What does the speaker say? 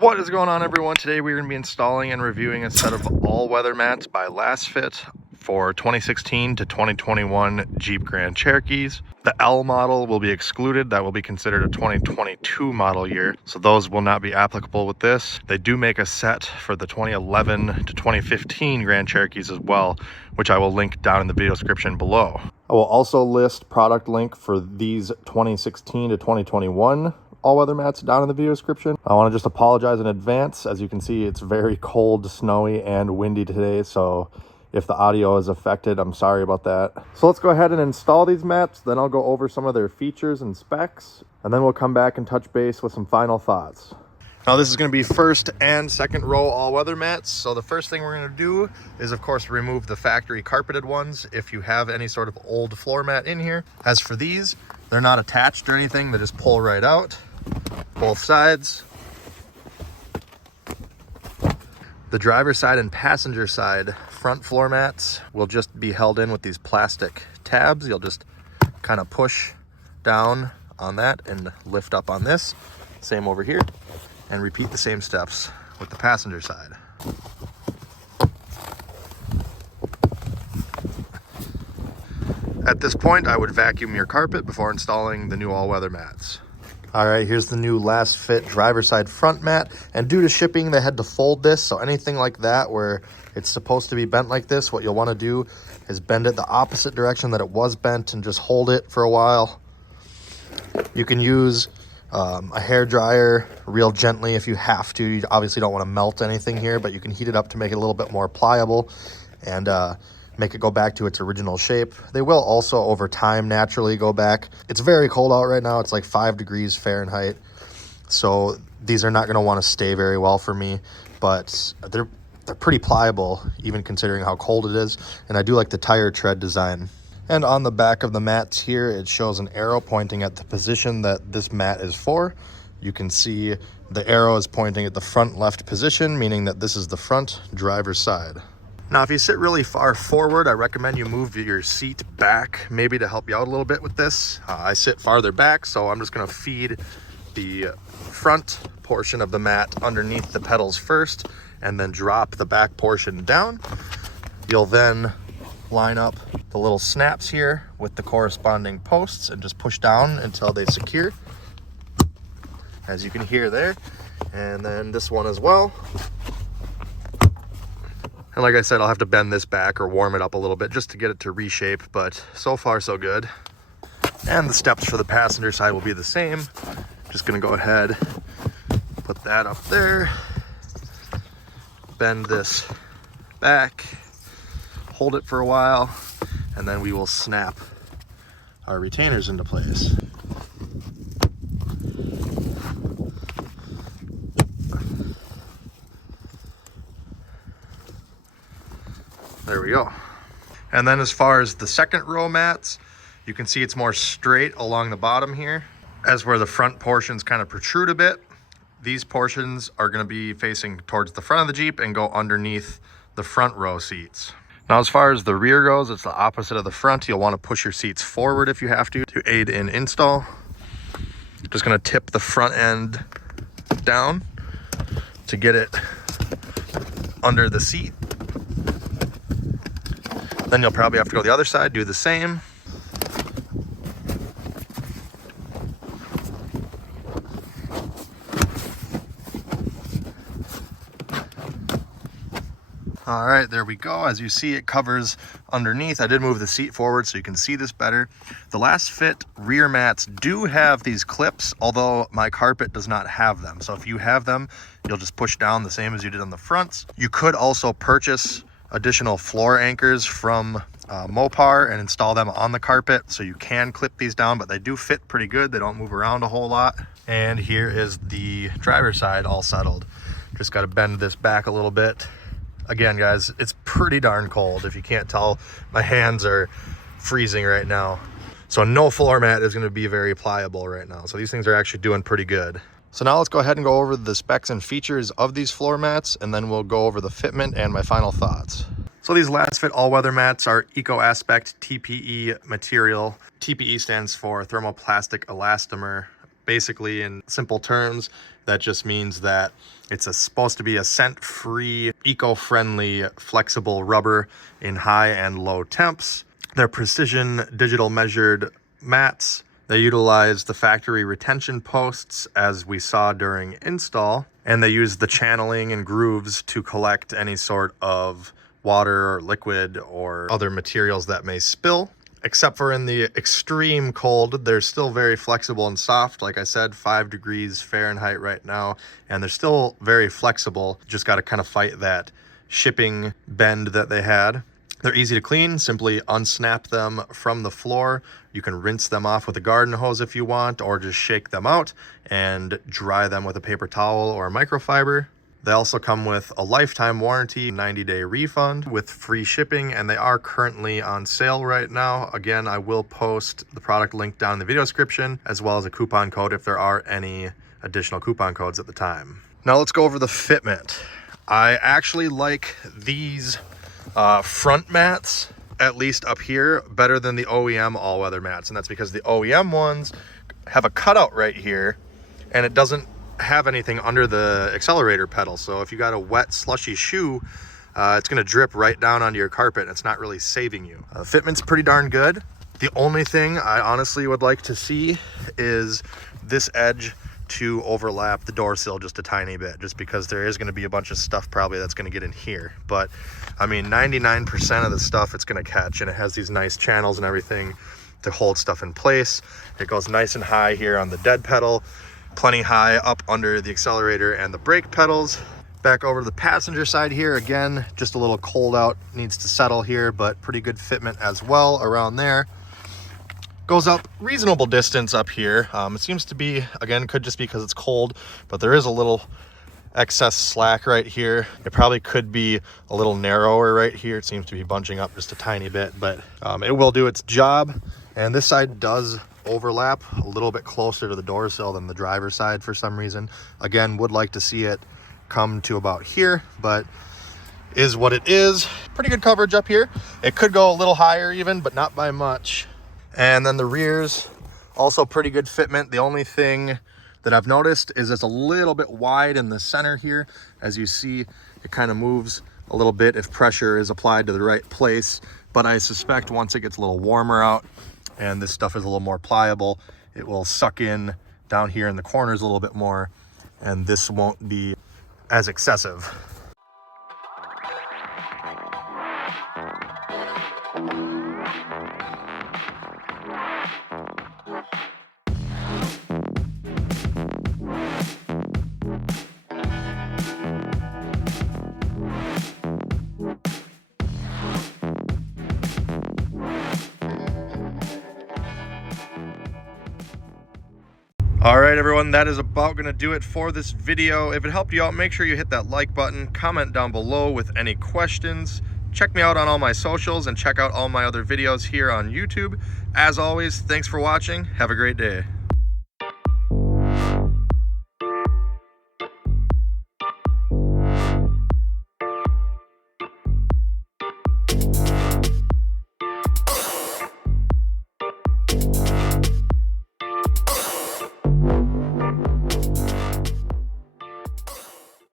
What is going on, everyone? Today we're going to be installing and reviewing a set of all-weather mats by Lasfit for 2016 to 2021 Jeep Grand Cherokees. The L model will be excluded. That will be considered a 2022 model year, so those will not be applicable with this. They do make a set for the 2011 to 2015 Grand Cherokees as well, which I will link down in the video description below. I will also list product link for these 2016 to 2021 all-weather mats down in the video description. I want to just apologize in advance. As you can see, it's very cold, snowy, and windy today, so if the audio is affected, I'm sorry about that. So let's go ahead and install these mats, then I'll go over some of their features and specs, and then we'll come back and touch base with some final thoughts. Now this is going to be first and second row all-weather mats. So the first thing we're going to do is, of course, remove the factory carpeted ones if you have any sort of old floor mat in here. As for these, they're not attached or anything, they just pull right out, both sides. The driver's side and passenger side front floor mats will just be held in with these plastic tabs. You'll just kind of push down on that and lift up on this. Same over here, and repeat the same steps with the passenger side. At this point, I would vacuum your carpet before installing the new all-weather mats. All right, here's the new Lasfit driver side front mat, and due to shipping, they had to fold this, so anything like that where it's supposed to be bent like this, what you'll want to do is bend it the opposite direction that it was bent and just hold it for a while. You can use a hair dryer real gently if you have to. You obviously don't want to melt anything here, but you can heat it up to make it a little bit more pliable and make it go back to its original shape. They will also over time naturally go back. It's very cold out right now. It's like 5 degrees Fahrenheit. So these are not going to want to stay very well for me, but they're pretty pliable even considering how cold it is. And I do like the tire tread design. And on the back of the mats here, it shows an arrow pointing at the position that this mat is for. You can see the arrow is pointing at the front left position, meaning that this is the front driver's side. Now, if you sit really far forward, I recommend you move your seat back, maybe to help you out a little bit with this. I sit farther back, so I'm just gonna feed the front portion of the mat underneath the pedals first, and then drop the back portion down. You'll then line up the little snaps here with the corresponding posts and just push down until they secure, as you can hear there. And then this one as well. And like I said, I'll have to bend this back or warm it up a little bit just to get it to reshape, but so far so good. And the steps for the passenger side will be the same. Just gonna go ahead, put that up there, bend this back, hold it for a while, and then we will snap our retainers into place. There we go. And then as far as the second row mats, you can see it's more straight along the bottom here. As where the front portions kind of protrude a bit, these portions are going to be facing towards the front of the Jeep and go underneath the front row seats. Now, as far as the rear goes, it's the opposite of the front. You'll want to push your seats forward if you have to aid in install. Just going to tip the front end down to get it under the seat. Then you'll probably have to go the other side, do the same. All right, there we go. As you see, it covers underneath. I did move the seat forward so you can see this better. The Lasfit rear mats do have these clips, although my carpet does not have them. So if you have them, you'll just push down the same as you did on the fronts. You could also purchase additional floor anchors from Mopar and install them on the carpet, so you can clip these down, but they do fit pretty good. They don't move around a whole lot. And here is the driver's side all settled. Just got to bend this back a little bit. Again, guys, it's pretty darn cold. If you can't tell, my hands are freezing right now. So no floor mat is going to be very pliable right now. So these things are actually doing pretty good. So now let's go ahead and go over the specs and features of these floor mats, and then we'll go over the fitment and my final thoughts. So these Lasfit all-weather mats are Eco Aspect TPE material. TPE stands for thermoplastic elastomer. Basically, in simple terms, That just means that it's supposed to be a scent-free, eco-friendly, flexible rubber in high and low temps. They're precision digital measured mats. They utilize the factory retention posts as we saw during install, and they use the channeling and grooves to collect any sort of water or liquid or other materials that may spill. Except for in the extreme cold, they're still very flexible and soft. Like I said, 5 degrees Fahrenheit right now, and they're still very flexible. Just got to kind of fight that shipping bend that they had. They're easy to clean. Simply unsnap them from the floor. You can rinse them off with a garden hose if you want, or just shake them out and dry them with a paper towel or a microfiber. They also come with a lifetime warranty, 90-day refund with free shipping, and they are currently on sale right now. Again, I will post the product link down in the video description, as well as a coupon code if there are any additional coupon codes at the time. Now let's go over the fitment. I actually like these front mats, at least up here, better than the OEM all-weather mats, and that's because the OEM ones have a cutout right here, and it doesn't have anything under the accelerator pedal. So if you got a wet slushy shoe, it's going to drip right down onto your carpet, and it's not really saving you. Fitment's pretty darn good. The only thing I honestly would like to see is this edge to overlap the door sill just a tiny bit, just because there is going to be a bunch of stuff probably that's going to get in here. But I mean, 99% of the stuff it's going to catch, and it has these nice channels and everything to hold stuff in place. It goes nice and high here on the dead pedal, plenty high up under the accelerator and the brake pedals. Back over to the passenger side here, again, just a little cold out, needs to settle here, but pretty good fitment as well around there. Goes up reasonable distance up here. It seems to be, again, could just be because it's cold, but there is a little excess slack right here. It probably could be a little narrower right here. It seems to be bunching up just a tiny bit, but it will do its job. And this side does overlap a little bit closer to the door sill than the driver's side for some reason. Again, would like to see it come to about here, but is what it is. Pretty good coverage up here. It could go a little higher even, but not by much. And then the rears, also pretty good fitment. The only thing that I've noticed is it's a little bit wide in the center here. As you see, it kind of moves a little bit if pressure is applied to the right place, but I suspect once it gets a little warmer out and this stuff is a little more pliable, it will suck in down here in the corners a little bit more, and this won't be as excessive. All right, everyone, that is about going to do it for this video. If it helped you out, make sure you hit that like button, comment down below with any questions. Check me out on all my socials and check out all my other videos here on YouTube. As always, thanks for watching. Have a great day.